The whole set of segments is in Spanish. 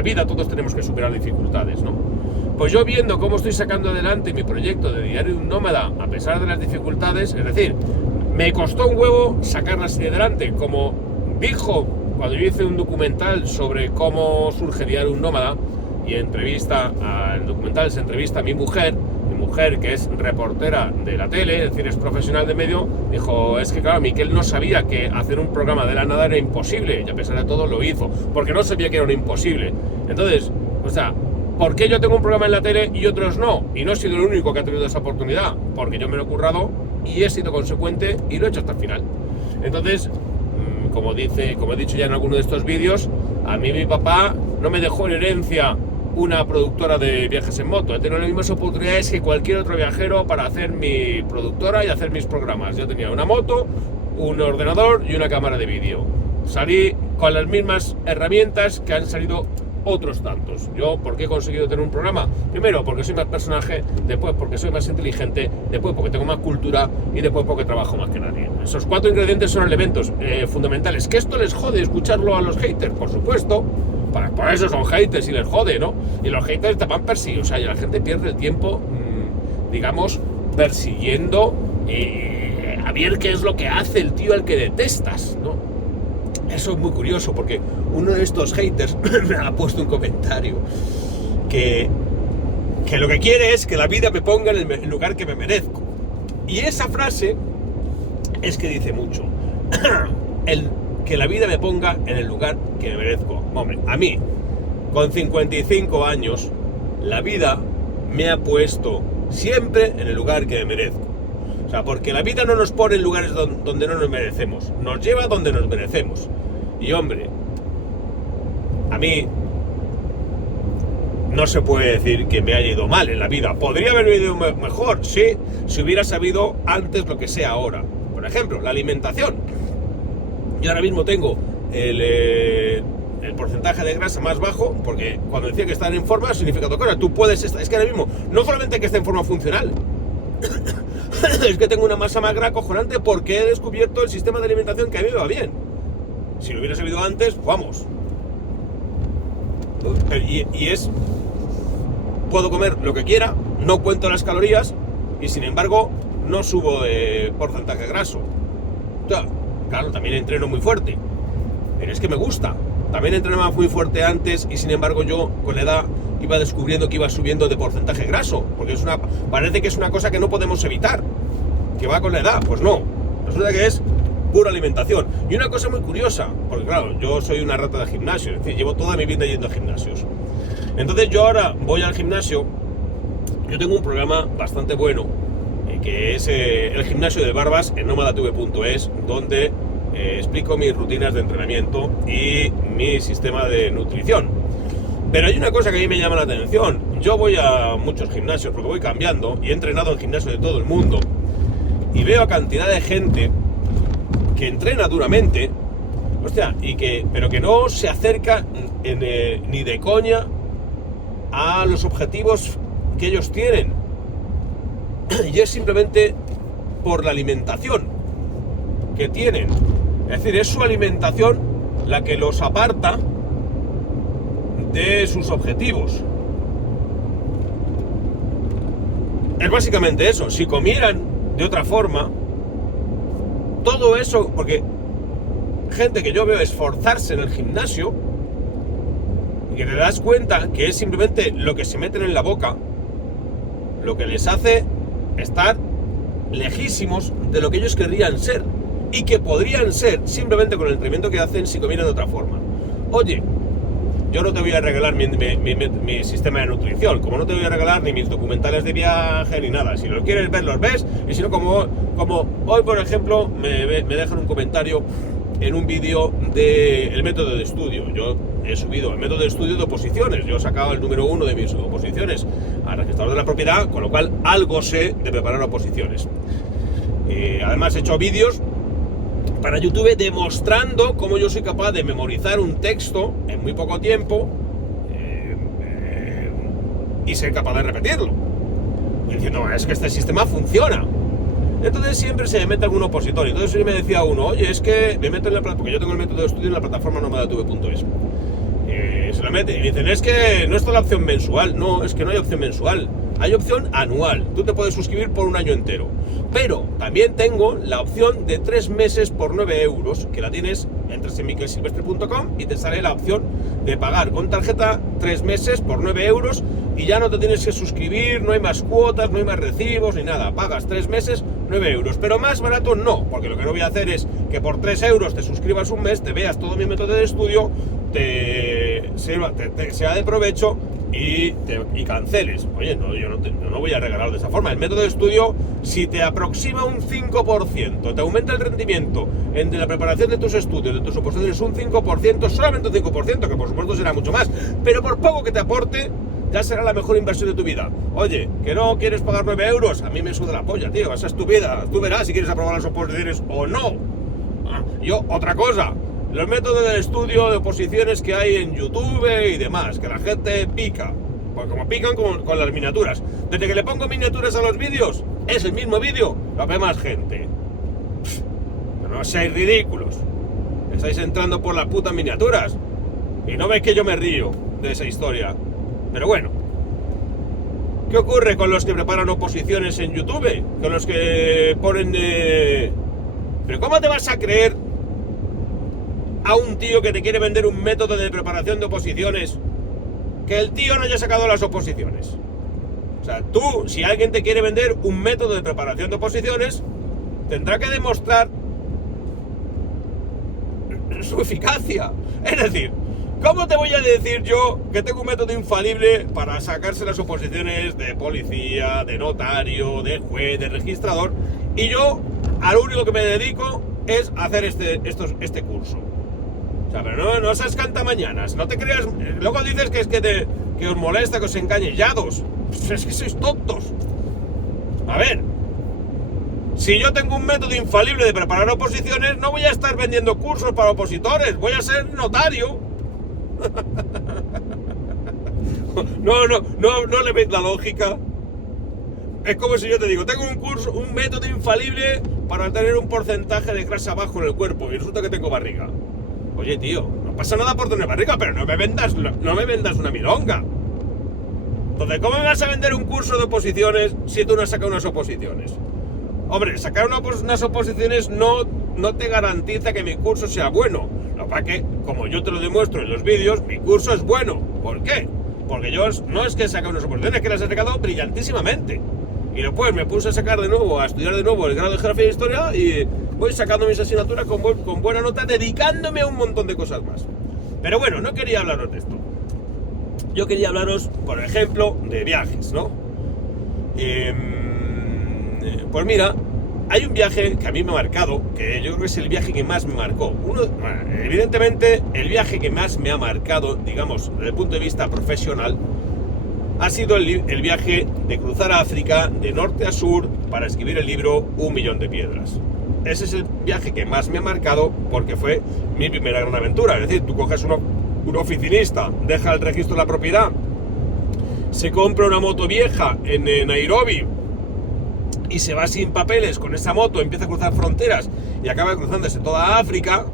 la vida todos tenemos que superar dificultades, ¿no? Pues yo viendo cómo estoy sacando adelante mi proyecto de Diario de un Nómada a pesar de las dificultades, es decir, me costó un huevo sacarlas de adelante, como dijo cuando yo hice un documental sobre cómo surge Diario de un Nómada, y entrevista al documental se entrevista a mi mujer que es reportera de la tele, es decir, es profesional de medio, dijo, es que claro, Miquel no sabía que hacer un programa de la nada era imposible, y a pesar de todo lo hizo, porque no sabía que era un imposible. Entonces, o sea, ¿por qué yo tengo un programa en la tele y otros no? Y no he sido el único que ha tenido esa oportunidad, porque yo me lo he currado y he sido consecuente y lo he hecho hasta el final. Entonces, como he dicho ya en alguno de estos vídeos, a mí mi papá no me dejó en herencia una productora de viajes en moto. He tenido las mismas oportunidades que cualquier otro viajero para hacer mi productora y hacer mis programas. Yo tenía una moto, un ordenador y una cámara de vídeo. Salí con las mismas herramientas que han salido otros tantos. Yo, ¿por qué he conseguido tener un programa? Primero, porque soy más personaje, después porque soy más inteligente, después porque tengo más cultura y después porque trabajo más que nadie. Esos 4 ingredientes son elementos fundamentales. ¿Que esto les jode escucharlo a los haters? Por supuesto. Por eso son haters y les jode, ¿no? Y los haters te van persiguiendo, o sea, y la gente pierde el tiempo, digamos, persiguiendo a ver qué es lo que hace el tío al que detestas, ¿no? Eso es muy curioso, porque uno de estos haters me ha puesto un comentario que lo que quiere es que la vida me ponga en el lugar que me merezco. Y esa frase es que dice mucho. Que la vida me ponga en el lugar que me merezco. Hombre, a mí, con 55 años, la vida me ha puesto siempre en el lugar que me merezco. O sea, porque la vida no nos pone en lugares donde no nos merecemos, nos lleva donde nos merecemos. Y hombre, a mí no se puede decir que me haya ido mal en la vida. Podría haberme ido mejor, sí, si hubiera sabido antes lo que sé ahora. Por ejemplo, la alimentación. Yo ahora mismo tengo el porcentaje de grasa más bajo, porque cuando decía que estar en forma significa otra cosa. Tú puedes estar, es que ahora mismo no solamente que esté en forma funcional, es que tengo una masa magra acojonante porque he descubierto el sistema de alimentación que a mí me va bien. Si lo hubiera sabido antes, vamos. Puedo comer lo que quiera, no cuento las calorías y sin embargo no subo de porcentaje graso. O sea, claro, también entreno muy fuerte, pero es que me gusta. También entrenaba muy fuerte antes y sin embargo yo con la edad iba descubriendo que iba subiendo de porcentaje graso, porque parece que es una cosa que no podemos evitar, que va con la edad. Pues no, resulta que es pura alimentación. Y una cosa muy curiosa, porque claro, yo soy una rata de gimnasio, es decir, llevo toda mi vida yendo a gimnasios. Entonces yo ahora voy al gimnasio, yo tengo un programa bastante bueno, que es el gimnasio de Barbas en nomadatv.es, donde explico mis rutinas de entrenamiento y mi sistema de nutrición. Pero hay una cosa que a mí me llama la atención. Yo voy a muchos gimnasios porque voy cambiando y he entrenado en gimnasios de todo el mundo y veo a cantidad de gente que entrena duramente, hostia, pero que no se acerca ni de coña a los objetivos que ellos tienen. Y es simplemente por la alimentación que tienen. Es decir, es su alimentación la que los aparta de sus objetivos. Es básicamente eso. Si comieran de otra forma, todo eso, porque gente que yo veo esforzarse en el gimnasio y que te das cuenta que es simplemente lo que se meten en la boca, lo que les hace estar lejísimos de lo que ellos querrían ser y que podrían ser simplemente con el entrenamiento que hacen si comieran de otra forma. Oye, yo no te voy a regalar mi sistema de nutrición, como no te voy a regalar ni mis documentales de viaje ni nada. Si los quieres ver, los ves, y si no, como hoy, por ejemplo, me dejan un comentario en un vídeo del método de estudio. Yo he subido el método de estudio de oposiciones, yo he sacado el número 1 de mis oposiciones al registrador de la propiedad, con lo cual algo sé de preparar oposiciones. Además he hecho vídeos para YouTube demostrando cómo yo soy capaz de memorizar un texto en muy poco tiempo y ser capaz de repetirlo. Y diciendo, es que este sistema funciona. Entonces siempre se me mete algún opositor. Entonces yo me decía uno, oye, es que me meto en la plataforma, porque yo tengo el método de estudio en la plataforma nomadatv.es. Es se lo meten y dicen, es que no está la opción mensual. No, es que no hay opción mensual, hay opción anual. Tú te puedes suscribir por un año entero. Pero también tengo la opción de 3 meses por 9 euros, que la tienes, entras en miquelsilvestre.com y te sale la opción de pagar con tarjeta 3 meses por 9 euros y ya no te tienes que suscribir, no hay más cuotas, no hay más recibos ni nada. Pagas 3 meses, 9 euros. Pero más barato no, porque lo que no voy a hacer es que por 3 euros te suscribas un mes, te veas todo mi método de estudio, te sea de provecho y canceles. Oye, no, yo no voy a regalar de esa forma. El método de estudio, si te aproxima un 5%, te aumenta el rendimiento de la preparación de tus estudios, de tus oposiciones un 5%, solamente un 5%, que por supuesto será mucho más, pero por poco que te aporte, ya será la mejor inversión de tu vida. Oye, que no quieres pagar 9 euros, a mí me suda la polla, tío, esa es tu vida. Tú verás si quieres aprobar las oposiciones o no. Yo, otra cosa, los métodos de estudio de oposiciones que hay en YouTube y demás, que la gente pica, pues como pican con las miniaturas. Desde que le pongo miniaturas a los vídeos, es el mismo vídeo, lo ve más gente. Pero no seáis ridículos, estáis entrando por las putas miniaturas y no veis que yo me río de esa historia. Pero bueno, ¿qué ocurre con los que preparan oposiciones en YouTube? Con los que ponen... ¿Pero cómo te vas a creer a un tío que te quiere vender un método de preparación de oposiciones que el tío no haya sacado las oposiciones? O sea, tú, si alguien te quiere vender un método de preparación de oposiciones, tendrá que demostrar su eficacia. Es decir, ¿cómo te voy a decir yo que tengo un método infalible para sacarse las oposiciones de policía, de notario, de juez, de registrador? Y yo, a lo único que me dedico es a hacer este curso. O sea, pero no seas cantamañanas, no te creas. Luego dices que os molesta, que os engañe. Yados, pues es que sois tontos. A ver, si yo tengo un método infalible de preparar oposiciones, no voy a estar vendiendo cursos para opositores, voy a ser notario. No le veis la lógica. Es como si yo te digo, tengo un método infalible para tener un porcentaje de grasa bajo en el cuerpo y resulta que tengo barriga. Oye, tío, no pasa nada por tener barriga, pero no me vendas una milonga. Entonces, ¿cómo me vas a vender un curso de oposiciones si tú no has sacado unas oposiciones? Hombre, sacar unas oposiciones no te garantiza que mi curso sea bueno. Lo que pasa que, como yo te lo demuestro en los vídeos, mi curso es bueno. ¿Por qué? Porque yo no es que he sacado unas oposiciones, es que las he sacado brillantísimamente. Y después me puse a estudiar de nuevo el grado de Geografía e Historia y voy sacando mis asignaturas con buena nota, dedicándome a un montón de cosas más. Pero bueno, no quería hablaros de esto. Yo quería hablaros, por ejemplo, de viajes, ¿no? Pues mira, hay un viaje que a mí me ha marcado, que yo creo que es el viaje que más me marcó. Evidentemente, el viaje que más me ha marcado, digamos, desde el punto de vista profesional, ha sido el viaje de cruzar África de norte a sur para escribir el libro Un millón de piedras. Ese es el viaje que más me ha marcado porque fue mi primera gran aventura. Es decir, tú coges un oficinista, deja el registro de la propiedad, se compra una moto vieja en Nairobi y se va sin papeles con esa moto, empieza a cruzar fronteras y acaba cruzándose toda África.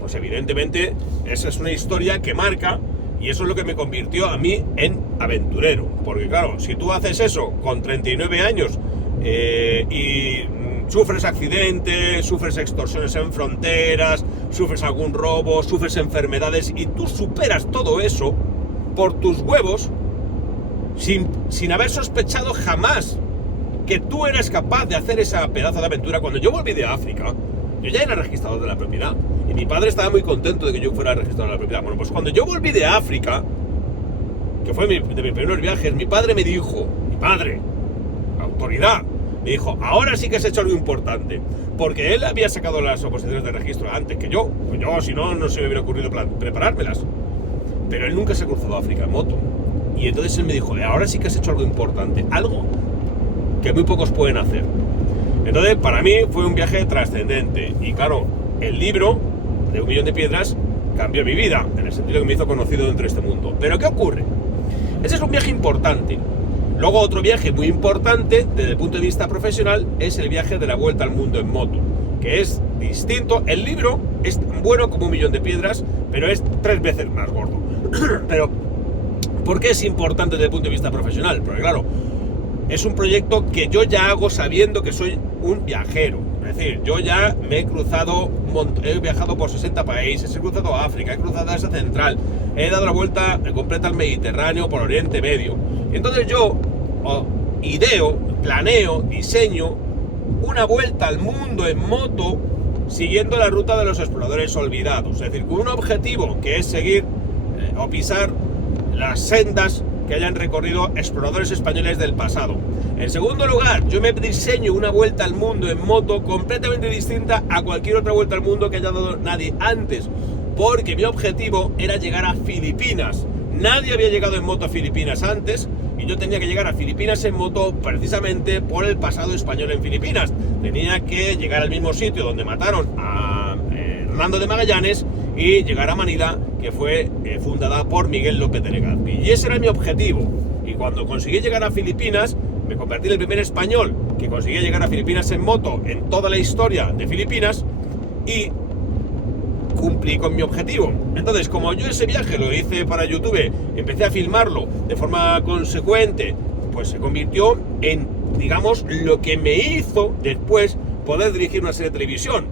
Pues evidentemente esa es una historia que marca. Y eso es lo que me convirtió a mí en aventurero. Porque claro, si tú haces eso con 39 años y sufres accidentes, sufres extorsiones en fronteras, sufres algún robo, sufres enfermedades y tú superas todo eso por tus huevos sin haber sospechado jamás que tú eres capaz de hacer esa pedazo de aventura. Cuando yo volví de África, yo ya era registrador de la propiedad y mi padre estaba muy contento de que yo fuera registrador de la propiedad. Bueno, pues cuando yo volví de África, que fue de mis primeros viajes, mi padre me dijo, autoridad, me dijo, ahora sí que has hecho algo importante, porque él había sacado las oposiciones de registro antes que yo, pues yo si no, no se me hubiera ocurrido preparármelas, pero él nunca se ha cruzado África en moto, y entonces él me dijo, ahora sí que has hecho algo importante, algo que muy pocos pueden hacer. Entonces, para mí fue un viaje trascendente. Y claro, el libro de Un millón de piedras cambió mi vida, en el sentido que me hizo conocido dentro de este mundo. Pero ¿qué ocurre? Ese es un viaje importante. Luego otro viaje muy importante, desde el punto de vista profesional, es el viaje de la vuelta al mundo en moto, que es distinto. El libro es tan bueno como Un millón de piedras, pero es 3 veces más gordo. Pero, ¿por qué es importante desde el punto de vista profesional? Porque claro, es un proyecto que yo ya hago sabiendo que soy un viajero. Es decir, yo ya me he cruzado, he viajado por 60 países, he cruzado África, he cruzado Asia Central, he dado la vuelta completa al Mediterráneo por Oriente Medio. Entonces yo planeo, diseño una vuelta al mundo en moto siguiendo la ruta de los exploradores olvidados. Es decir, con un objetivo que es seguir o pisar las sendas que hayan recorrido exploradores españoles del pasado. En segundo lugar, yo me diseño una vuelta al mundo en moto completamente distinta a cualquier otra vuelta al mundo que haya dado nadie antes, porque mi objetivo era llegar a Filipinas. Nadie había llegado en moto a Filipinas antes y yo tenía que llegar a Filipinas en moto precisamente por el pasado español en Filipinas. Tenía que llegar al mismo sitio donde mataron a Hernando de Magallanes y llegar a Manila, que fue fundada por Miguel López de Legazpi. Y ese era mi objetivo. Y cuando conseguí llegar a Filipinas, me convertí en el primer español que conseguía llegar a Filipinas en moto en toda la historia de Filipinas y cumplí con mi objetivo. Entonces, como yo ese viaje lo hice para YouTube, empecé a filmarlo de forma consecuente, pues se convirtió en, digamos, lo que me hizo después poder dirigir una serie de televisión.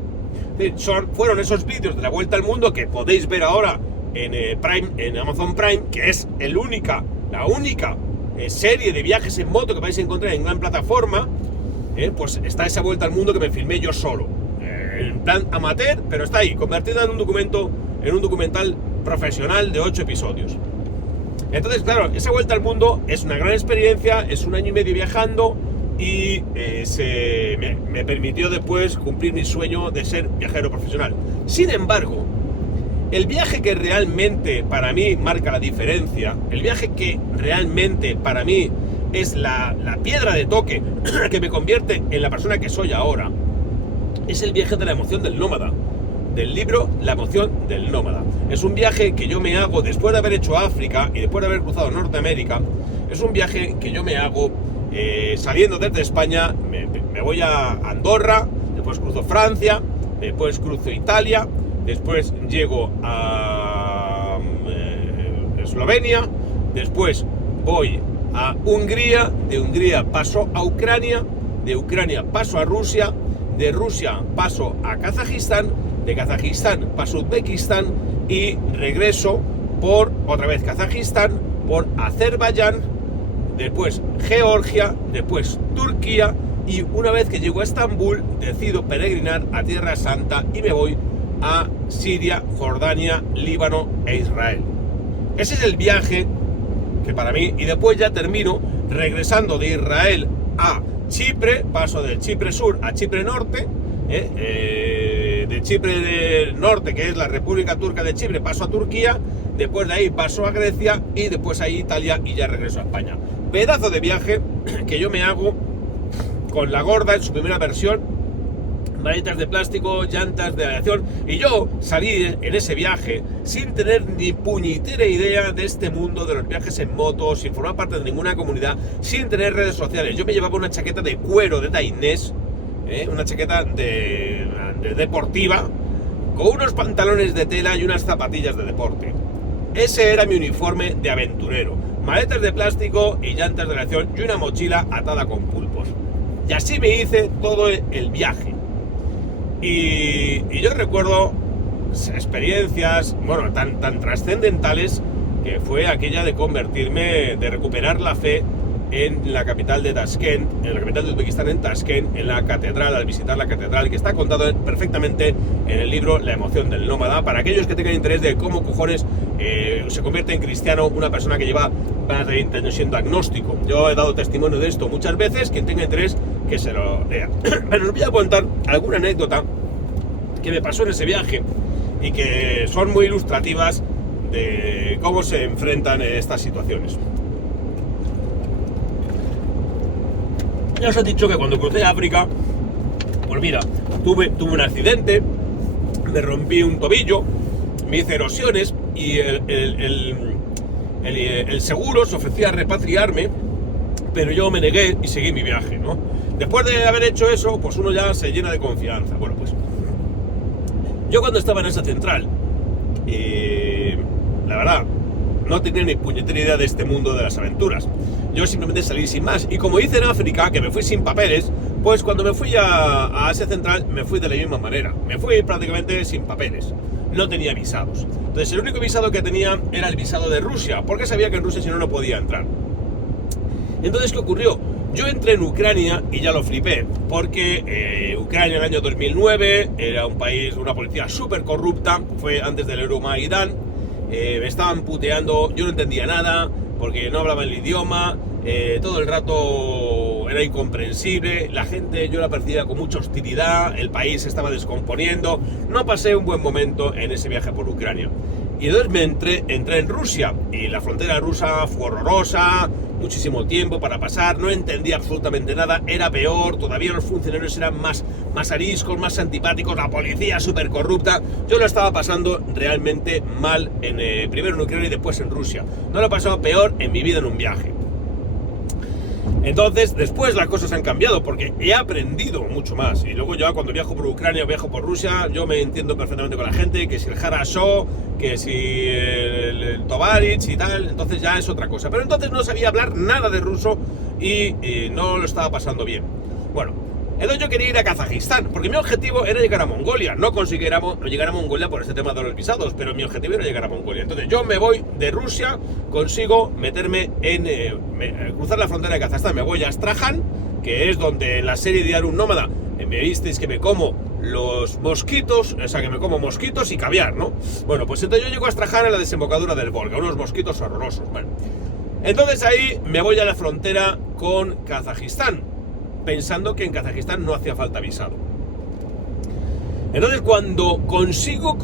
Fueron esos vídeos de la vuelta al mundo que podéis ver ahora en Amazon Prime, que es la única serie de viajes en moto que vais a encontrar en gran plataforma. Pues está esa vuelta al mundo que me filmé yo solo, en plan amateur, pero está ahí, convertida en un documental profesional de 8 episodios. Entonces, claro, esa vuelta al mundo es una gran experiencia, es 1 año y medio viajando y me permitió después cumplir mi sueño de ser viajero profesional. Sin embargo, el viaje que realmente para mí marca la diferencia, el viaje que realmente para mí es la piedra de toque que me convierte en la persona que soy ahora, es el viaje de la emoción del nómada, del libro La emoción del nómada. Es un viaje que yo me hago después de haber hecho África y después de haber cruzado Norteamérica. Es un viaje que yo me hago saliendo desde España, me voy a Andorra, después cruzo Francia, después cruzo Italia, después llego a Eslovenia, después voy a Hungría, de Hungría paso a Ucrania, de Ucrania paso a Rusia, de Rusia paso a Kazajistán, de Kazajistán paso a Uzbekistán y regreso por otra vez Kazajistán, por Azerbaiyán, después Georgia, después Turquía y una vez que llego a Estambul decido peregrinar a Tierra Santa y me voy a Siria, Jordania, Líbano e Israel. Ese es el viaje que para mí, y después ya termino regresando de Israel a Chipre, paso del Chipre Sur a Chipre Norte, de Chipre Norte, que es la República Turca de Chipre, paso a Turquía, después de ahí paso a Grecia y después a Italia y ya regreso a España. Pedazo de viaje que yo me hago con la gorda en su primera versión, maletas de plástico, llantas de aleación, y yo salí en ese viaje sin tener ni puñetera idea de este mundo de los viajes en moto, sin formar parte de ninguna comunidad, sin tener redes sociales. Yo me llevaba una chaqueta de cuero de Dainés, una chaqueta de deportiva, con unos pantalones de tela y unas zapatillas de deporte. Ese era mi uniforme de aventurero, maletas de plástico y llantas de aleación y una mochila atada con pulpos. Y así me hice todo el viaje. Y yo recuerdo experiencias, bueno, tan trascendentales, que fue aquella de convertirme, de recuperar la fe en la capital de Tashkent, en la capital de Uzbekistán, en Tashkent, en la catedral, al visitar la catedral, que está contado perfectamente en el libro La emoción del nómada, para aquellos que tengan interés de cómo cojones se convierte en cristiano una persona que lleva más de 20 años siendo agnóstico. Yo he dado testimonio de esto muchas veces, quien tenga interés que se lo lea. Pero os voy a contar alguna anécdota que me pasó en ese viaje y que son muy ilustrativas de cómo se enfrentan estas situaciones. Ya os he dicho que cuando crucé África, pues mira, tuve un accidente, me rompí un tobillo, me hice erosiones y el seguro se ofrecía a repatriarme, pero yo me negué y seguí mi viaje, ¿no? Después de haber hecho eso, pues uno ya se llena de confianza. Bueno, pues yo cuando estaba en esa central, la verdad, no tenía ni puñetera idea de este mundo de las aventuras. Yo simplemente salí sin más. Y como hice en África, que me fui sin papeles, pues cuando me fui a Asia Central, me fui de la misma manera. Me fui prácticamente sin papeles. No tenía visados. Entonces el único visado que tenía era el visado de Rusia, porque sabía que en Rusia si no, no podía entrar. Entonces, ¿qué ocurrió? Yo entré en Ucrania y ya lo flipé, porque Ucrania en el año 2009 era un país, una policía súper corrupta, fue antes del Euromaidán, me estaban puteando, yo no entendía nada, porque no hablaba el idioma, todo el rato era incomprensible, la gente yo la percibía con mucha hostilidad, el país se estaba descomponiendo, no pasé un buen momento en ese viaje por Ucrania. Y entonces entré en Rusia, y la frontera rusa fue horrorosa, muchísimo tiempo para pasar, no entendía absolutamente nada, era peor, todavía los funcionarios eran más ariscos, más antipáticos, la policía súper corrupta. Yo lo estaba pasando realmente mal, primero en Ucrania y después en Rusia. No lo he pasado peor en mi vida en un viaje. Entonces, después las cosas han cambiado porque he aprendido mucho más. Y luego yo cuando viajo por Ucrania o viajo por Rusia, yo me entiendo perfectamente con la gente, que si el Harasho, que si el Tovarich y tal, entonces ya es otra cosa. Pero entonces no sabía hablar nada de ruso y no lo estaba pasando bien. Bueno, entonces yo quería ir a Kazajistán, porque mi objetivo era llegar a Mongolia. No conseguí llegar a Mongolia por este tema de los visados, pero mi objetivo era llegar a Mongolia. Entonces yo me voy de Rusia, consigo meterme cruzar la frontera de Kazajistán, me voy a Astrakhan, que es donde en la serie Diario un Nómada me visteis que me como los mosquitos, o sea que me como mosquitos y caviar, ¿no? Bueno, pues entonces yo llego a Astrakhan en la desembocadura del Volga, unos mosquitos horrorosos. Bueno, entonces ahí me voy a la frontera con Kazajistán, pensando que en Kazajistán no hacía falta visado. Entonces cuando consigo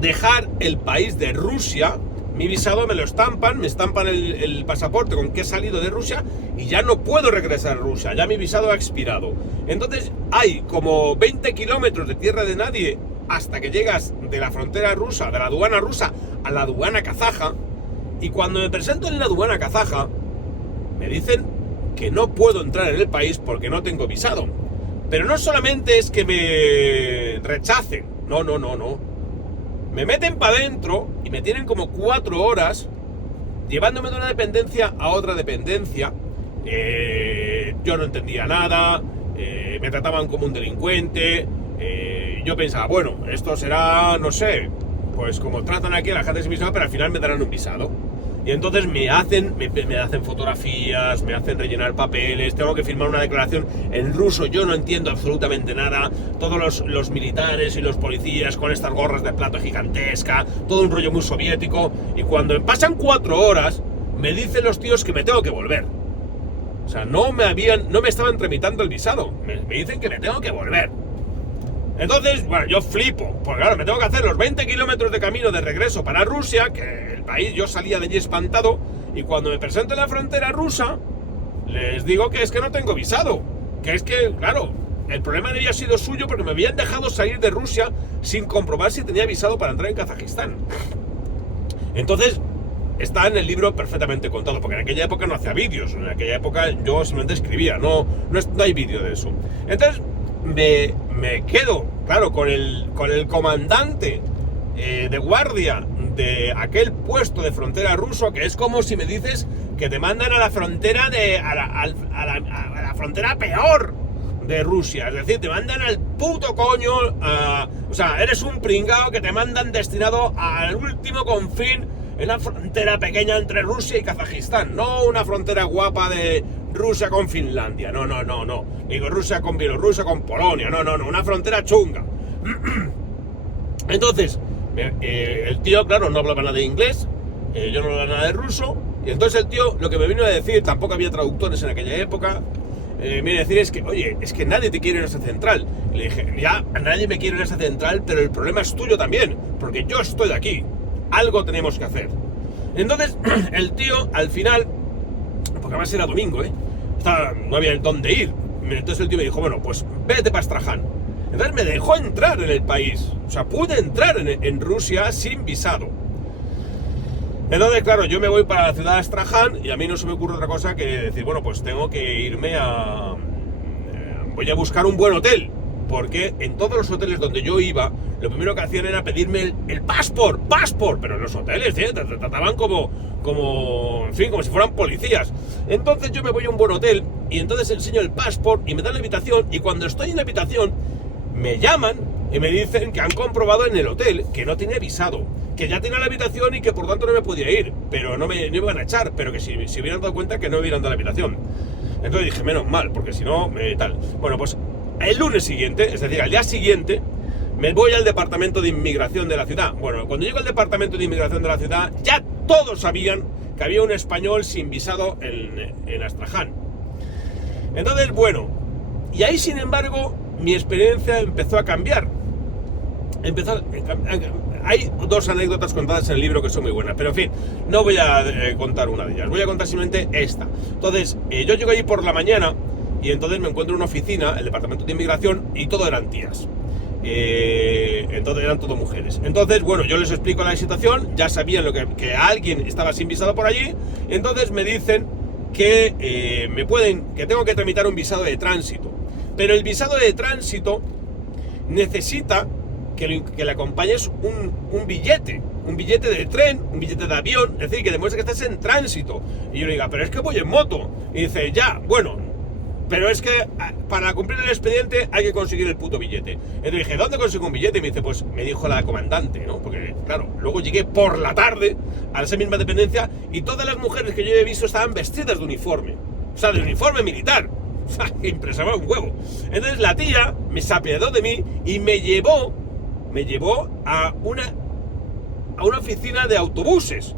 dejar el país de Rusia, mi visado me lo estampan, me estampan el pasaporte con que he salido de Rusia y ya no puedo regresar a Rusia, ya mi visado ha expirado. Entonces hay como 20 kilómetros de tierra de nadie hasta que llegas de la frontera rusa, de la aduana rusa a la aduana kazaja, y cuando me presento en la aduana kazaja me dicen que no puedo entrar en el país porque no tengo visado. Pero no solamente es que me rechacen, no. Me meten para adentro y me tienen como 4 horas llevándome de una dependencia a otra dependencia. Yo no entendía nada, me trataban como un delincuente. Yo pensaba, bueno, esto será, no sé, pues como tratan aquí a la gente sin visado, pero al final me darán un visado. Y entonces me hacen fotografías, me hacen rellenar papeles, tengo que firmar una declaración en ruso, yo no entiendo absolutamente nada, todos los militares y los policías con estas gorras de plato gigantesca, todo un rollo muy soviético, y cuando pasan 4 horas, me dicen los tíos que me tengo que volver. O sea, no me estaban tramitando el visado, me dicen que me tengo que volver. Entonces, bueno, yo flipo, porque claro, me tengo que hacer los 20 kilómetros de camino de regreso para Rusia, que el país, yo salía de allí espantado, y cuando me presento en la frontera rusa, les digo que es que no tengo visado, que es que, claro, el problema había sido suyo porque me habían dejado salir de Rusia sin comprobar si tenía visado para entrar en Kazajistán. Entonces, está en el libro perfectamente contado, porque en aquella época no hacía vídeos, en aquella época yo simplemente escribía, no hay vídeo de eso. Entonces, me quedo, claro, con el comandante de guardia de aquel puesto de frontera ruso, que es como si me dices que te mandan a la frontera a la frontera peor de Rusia, es decir, te mandan al puto coño, o sea, eres un pringao que te mandan destinado al último confín en una frontera pequeña entre Rusia y Kazajistán, no una frontera guapa de Rusia con Finlandia, no, digo Rusia con Bielorrusia, con Polonia, no, una frontera chunga. Entonces, el tío, claro, no hablaba nada de inglés, yo no hablaba nada de ruso, y entonces el tío lo que me vino a decir, tampoco había traductores en aquella época, me viene a decir es que, oye, es que nadie te quiere en esa central. Y le dije, ya, nadie me quiere en esa central, pero el problema es tuyo también, porque yo estoy aquí, algo tenemos que hacer. Entonces, el tío, al final, porque además era domingo, no había dónde ir, entonces el tío me dijo, bueno, pues vete para Astrakhan. Entonces me dejó entrar en el país, o sea, pude entrar en Rusia sin visado. Entonces, claro, yo me voy para la ciudad de Astrakhan y a mí no se me ocurre otra cosa que decir, bueno, pues tengo que irme voy a buscar un buen hotel. porque en todos los hoteles donde yo iba, lo primero que hacían era pedirme el passport, pero en los hoteles, te trataban como, en fin, como si fueran policías. Entonces yo me voy a un buen hotel y entonces enseño el passport y me dan la habitación, y cuando estoy en la habitación me llaman y me dicen que han comprobado en el hotel que no tenía visado, que ya tenía la habitación y que por tanto no me podía ir, pero no me iban a echar, pero que si hubieran dado cuenta que no me hubieran dado la habitación. Entonces dije, menos mal, porque si no, tal. Bueno, pues el lunes siguiente, es decir, al día siguiente, me voy al departamento de inmigración de la ciudad. Bueno, cuando llego al departamento de inmigración de la ciudad, ya todos sabían que había un español sin visado en Astraján. Entonces, bueno, y ahí sin embargo, mi experiencia empezó a cambiar. Hay dos anécdotas contadas en el libro que son muy buenas, pero en fin, no voy a contar una de ellas, voy a contar simplemente esta. Entonces, yo llego allí por la mañana y entonces me encuentro en una oficina, el departamento de inmigración, y todo eran tías. Entonces eran todo mujeres. Entonces, bueno, yo les explico la situación, ya sabían que alguien estaba sin visado por allí, entonces me dicen que que tengo que tramitar un visado de tránsito. Pero el visado de tránsito necesita que le acompañes un billete de tren, un billete de avión, es decir, que demuestre que estás en tránsito. Y yo le digo, pero es que voy en moto. Y dice, ya, bueno, pero es que para cumplir el expediente hay que conseguir el puto billete. Entonces dije, ¿dónde consigo un billete? Y me dice, pues me dijo la comandante, ¿no? Porque, claro, luego llegué por la tarde a esa misma dependencia y todas las mujeres que yo he visto estaban vestidas de uniforme. O sea, de uniforme militar. O sea, impresionaba un huevo. Entonces la tía me se apiadó de mí y me llevó a una oficina de autobuses.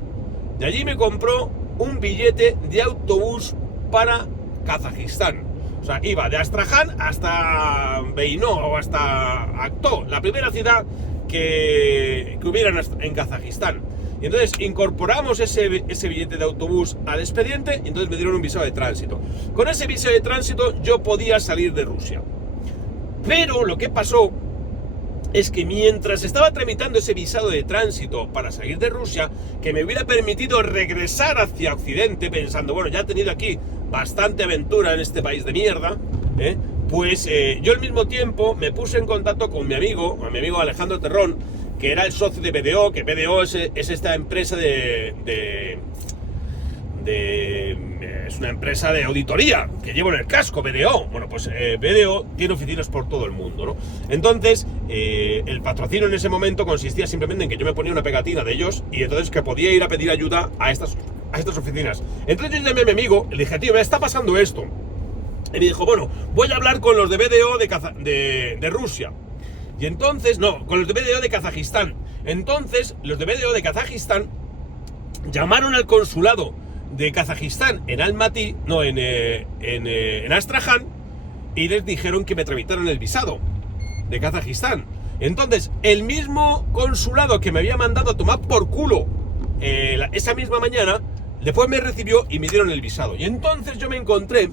De allí me compró un billete de autobús para Kazajistán. O sea, iba de Astraján hasta Beino o hasta Aktau, la primera ciudad que hubiera en Kazajistán. Y entonces incorporamos ese billete de autobús al expediente y entonces me dieron un visado de tránsito. Con ese visado de tránsito yo podía salir de Rusia. Pero lo que pasó es que mientras estaba tramitando ese visado de tránsito para salir de Rusia, que me hubiera permitido regresar hacia Occidente, pensando, bueno, ya he tenido aquí bastante aventura en este país de mierda, pues yo al mismo tiempo me puse en contacto con mi amigo Alejandro Terrón, que era el socio de BDO, que BDO es esta empresa es una empresa de auditoría que llevo en el casco, BDO. Bueno, pues BDO tiene oficinas por todo el mundo, ¿no? Entonces, el patrocinio en ese momento consistía simplemente en que yo me ponía una pegatina de ellos y entonces que podía ir a pedir ayuda a estas oficinas. Entonces yo llamé a mi amigo y le dije, tío, me está pasando esto. Y me dijo, bueno, voy a hablar con los de BDO de Rusia. Y entonces, no, con los de BDO de Kazajistán. Entonces, los de BDO de Kazajistán llamaron al consulado de Kazajistán en Almaty, no, en Astraján, y les dijeron que me tramitaran el visado de Kazajistán. Entonces, el mismo consulado que me había mandado a tomar por culo esa misma mañana, después me recibió y me dieron el visado. Y entonces yo me encontré,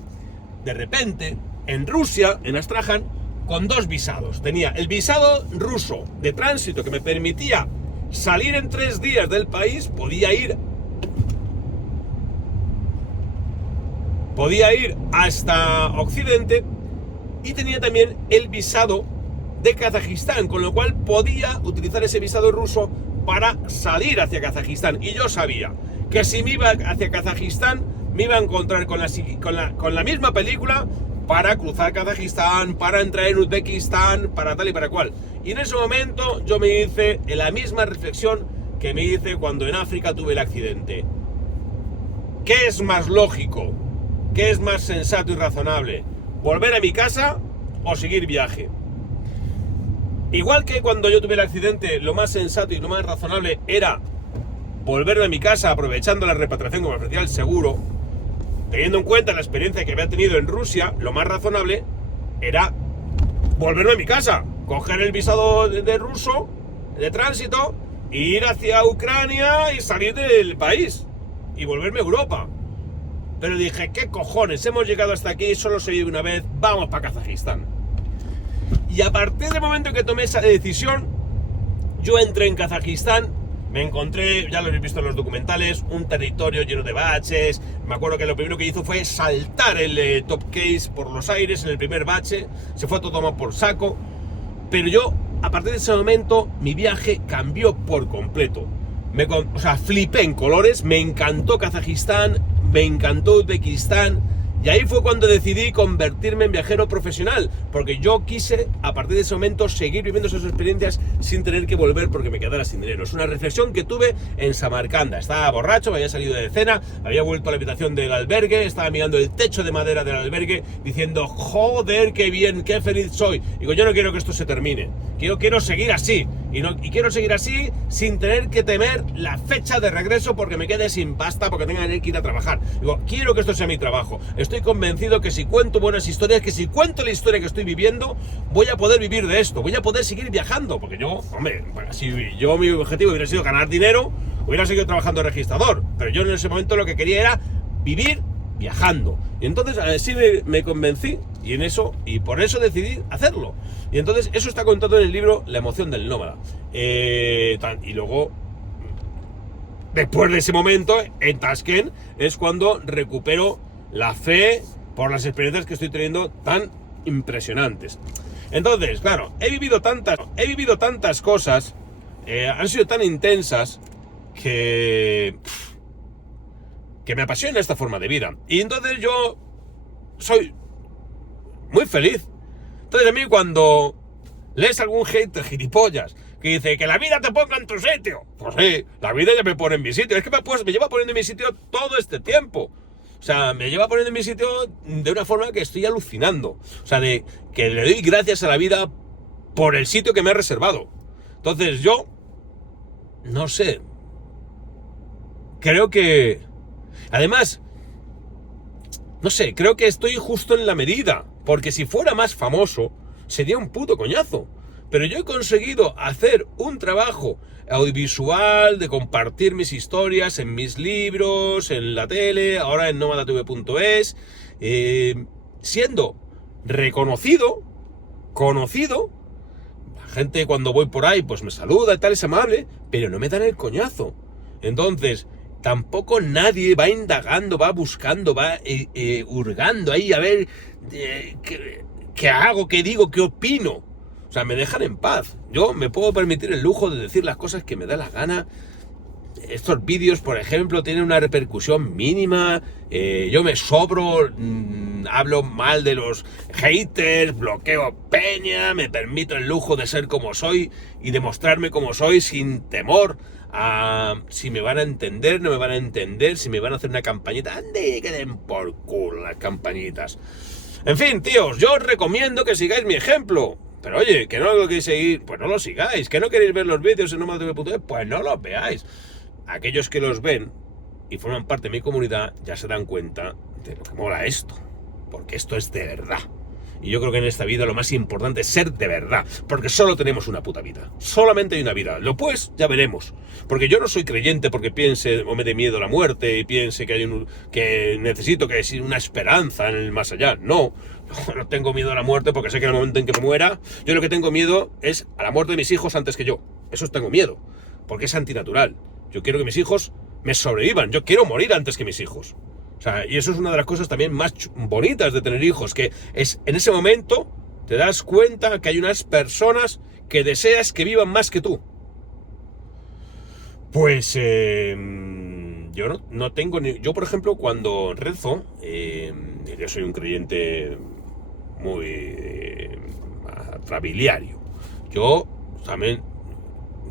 de repente, en Rusia, en Astraján, con dos visados. Tenía el visado ruso de tránsito que me permitía salir en 3 días del país, podía ir hasta Occidente, y tenía también el visado de Kazajistán, con lo cual podía utilizar ese visado ruso para salir hacia Kazajistán. Y yo sabía que si me iba hacia Kazajistán me iba a encontrar con la misma película para cruzar Kazajistán, para entrar en Uzbekistán, para tal y para cual. Y en ese momento yo me hice la misma reflexión que me hice cuando en África tuve el accidente. ¿Qué es más lógico? ¿Qué es más sensato y razonable? ¿Volver a mi casa o seguir viaje? Igual que cuando yo tuve el accidente, lo más sensato y lo más razonable era volverme a mi casa aprovechando la repatriación que me ofrecía el seguro. Teniendo en cuenta la experiencia que había tenido en Rusia, lo más razonable era volverme a mi casa, coger el visado de ruso, de tránsito, e ir hacia Ucrania y salir del país, y volverme a Europa. Pero dije, ¿qué cojones? Hemos llegado hasta aquí, solo se vive una vez, vamos para Kazajistán. Y a partir del momento que tomé esa decisión, yo entré en Kazajistán, me encontré, ya lo habéis visto en los documentales, un territorio lleno de baches. Me acuerdo que lo primero que hizo fue saltar el top case por los aires en el primer bache, se fue todo tomado por saco. Pero yo, a partir de ese momento, mi viaje cambió por completo. O sea, flipé en colores, me encantó Kazajistán, me encantó Uzbekistán. Y ahí fue cuando decidí convertirme en viajero profesional, porque yo quise, a partir de ese momento, seguir viviendo esas experiencias sin tener que volver porque me quedara sin dinero. Es una reflexión que tuve en Samarcanda. Estaba borracho, me había salido de cena, había vuelto a la habitación del albergue, estaba mirando el techo de madera del albergue, diciendo, joder, qué bien, qué feliz soy. Digo, yo no quiero que esto se termine, quiero seguir así. Y quiero seguir así sin tener que temer la fecha de regreso porque me quede sin pasta, porque tenga que ir a trabajar. Digo, quiero que esto sea mi trabajo. Estoy convencido que si cuento buenas historias, que si cuento la historia que estoy viviendo, voy a poder vivir de esto, voy a poder seguir viajando. Porque yo, hombre, si yo mi objetivo hubiera sido ganar dinero, hubiera seguido trabajando de registrador. Pero yo en ese momento lo que quería era vivir viajando. Y entonces así me convencí y por eso decidí hacerlo. Y entonces eso está contado en el libro La emoción del nómada. Y luego, después de ese momento, en Tashkent, es cuando recupero la fe por las experiencias que estoy teniendo tan impresionantes. Entonces, claro, he vivido tantas cosas, han sido tan intensas que me apasiona esta forma de vida. Y entonces yo soy muy feliz. Entonces a mí cuando lees algún hater gilipollas que dice que la vida te ponga en tu sitio, pues sí, la vida ya me pone en mi sitio. Es que me lleva poniendo en mi sitio todo este tiempo. O sea, me lleva poniendo en mi sitio de una forma que estoy alucinando. O sea, de que le doy gracias a la vida por el sitio que me ha reservado. Entonces yo, no sé, creo que... Además, no sé, creo que estoy justo en la medida, porque si fuera más famoso, sería un puto coñazo. Pero yo he conseguido hacer un trabajo audiovisual, de compartir mis historias en mis libros, en la tele, ahora en nomadatv.es, siendo reconocido, conocido. La gente cuando voy por ahí pues me saluda y tal, es amable, pero no me dan el coñazo. Entonces... tampoco nadie va indagando, va buscando, va hurgando ahí a ver qué hago, qué digo, qué opino. O sea, me dejan en paz. Yo me puedo permitir el lujo de decir las cosas que me da la gana. Estos vídeos, por ejemplo, tienen una repercusión mínima. Yo me sobro, hablo mal de los haters, bloqueo peña, me permito el lujo de ser como soy y de mostrarme como soy sin temor a si me van a entender, no me van a entender, si me van a hacer una campañita. ¡Ande, que den por culo las campañitas! En fin, tíos, yo os recomiendo que sigáis mi ejemplo. Pero oye, que no lo queréis seguir, pues no lo sigáis. Que no queréis ver los vídeos en nomadatv.es, pues no los veáis. Aquellos que los ven y forman parte de mi comunidad ya se dan cuenta de lo que mola esto. Porque esto es de verdad. Y yo creo que en esta vida lo más importante es ser de verdad. Porque solo tenemos una puta vida. Solamente hay una vida. Lo pues ya veremos. Porque yo no soy creyente porque piense o me dé miedo a la muerte y piense que necesito que haya una esperanza en el más allá. No tengo miedo a la muerte porque sé que en el momento en que me muera, yo lo que tengo miedo es a la muerte de mis hijos antes que yo. Eso tengo miedo. Porque es antinatural. Yo quiero que mis hijos me sobrevivan. Yo quiero morir antes que mis hijos. O sea, y eso es una de las cosas también más bonitas de tener hijos, que es en ese momento te das cuenta que hay unas personas que deseas que vivan más que tú. Pues yo no tengo ni... Yo, por ejemplo, cuando rezo, yo soy un creyente muy trabiliario. Yo también,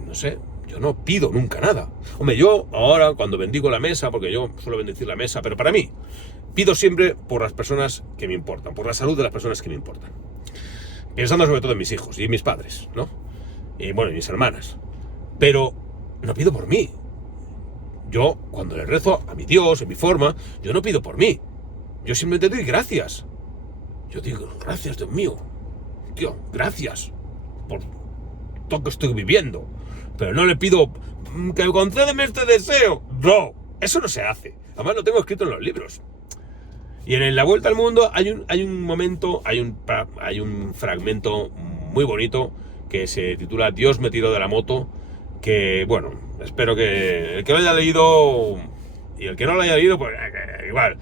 no sé, yo no pido nunca nada. Hombre, yo ahora cuando bendigo la mesa, porque yo suelo bendecir la mesa, pero para mí, pido siempre por las personas que me importan, por la salud de las personas que me importan. Pensando sobre todo en mis hijos y en mis padres, ¿no? Y bueno, en mis hermanas. Pero no pido por mí. Yo, cuando le rezo a mi Dios, en mi forma, yo no pido por mí. Yo simplemente doy gracias. Yo digo, gracias, Dios mío. Tío, gracias por todo lo que estoy viviendo. Pero no le pido que concédeme este deseo. No, eso no se hace. Además lo tengo escrito en los libros. Y en La Vuelta al Mundo hay un momento, hay un fragmento muy bonito que se titula Dios me tiró de la moto, que bueno, espero que el que lo haya leído y el que no lo haya leído, pues igual,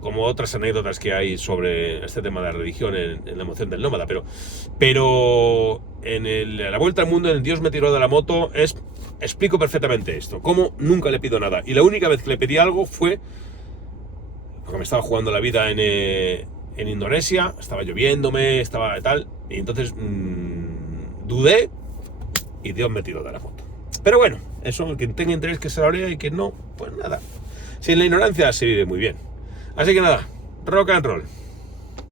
como otras anécdotas que hay sobre este tema de la religión en la emoción del nómada, pero en la vuelta al mundo, en el Dios me tiró de la moto, explico perfectamente esto, cómo nunca le pido nada, y la única vez que le pedí algo fue porque me estaba jugando la vida en Indonesia, estaba lloviéndome, estaba tal, y entonces dudé y Dios me tiró de la moto. Pero bueno, eso, el que tenga interés que se lo lea y que no, pues nada. Sin la ignorancia se vive muy bien. Así que nada, rock and roll.